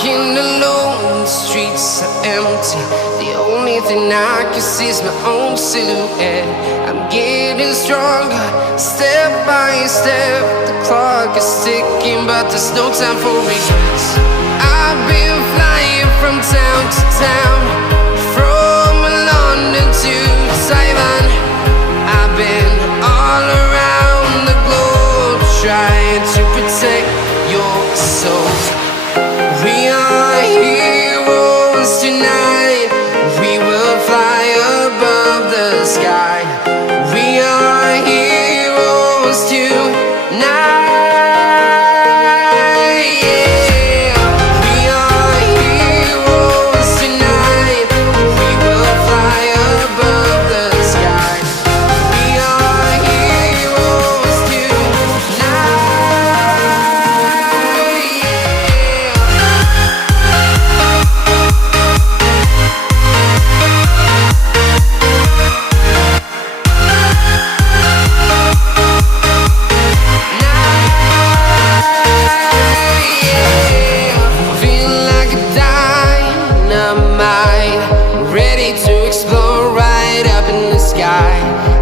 Walking alone, the streets are empty. The only thing I can see is my own silhouette. I'm getting stronger, step by step. The clock is ticking, but there's no time for regrets. I've been flying from town to town, from London to Taiwan. I've been all around the globe, trying to protect your soul. We are heroes tonight. We will fly above the sky. We are heroes tonight. Yeah. We are heroes tonight. We will fly above the sky. We are heroes tonight.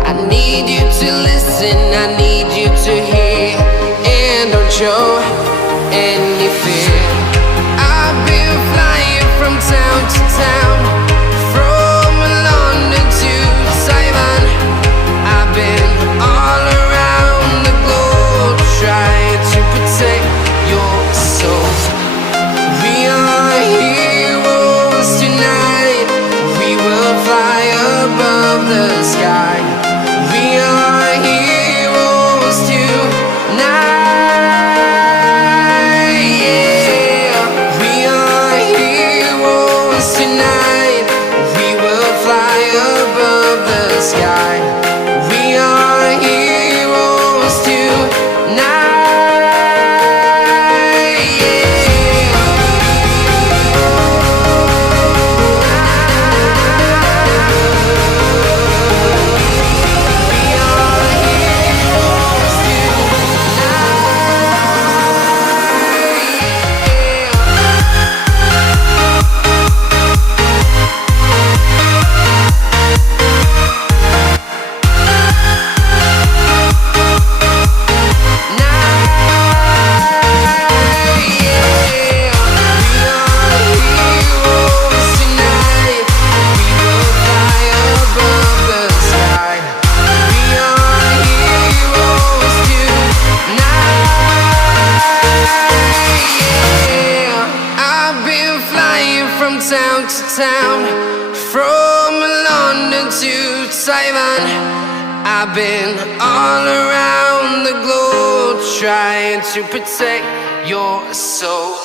I need you to listen, I need you to hear, and don't show any fear. I've been flying from town to town, from London to Taiwan. I've been all around the globe, trying to protect your soul. We are heroes tonight. We will fly above the sky. We are heroes tonight. Yeah. We are heroes tonight. We will fly above the sky. We are heroes tonight. Town to town, from London to Taiwan. I've been all around the globe, trying to protect your soul.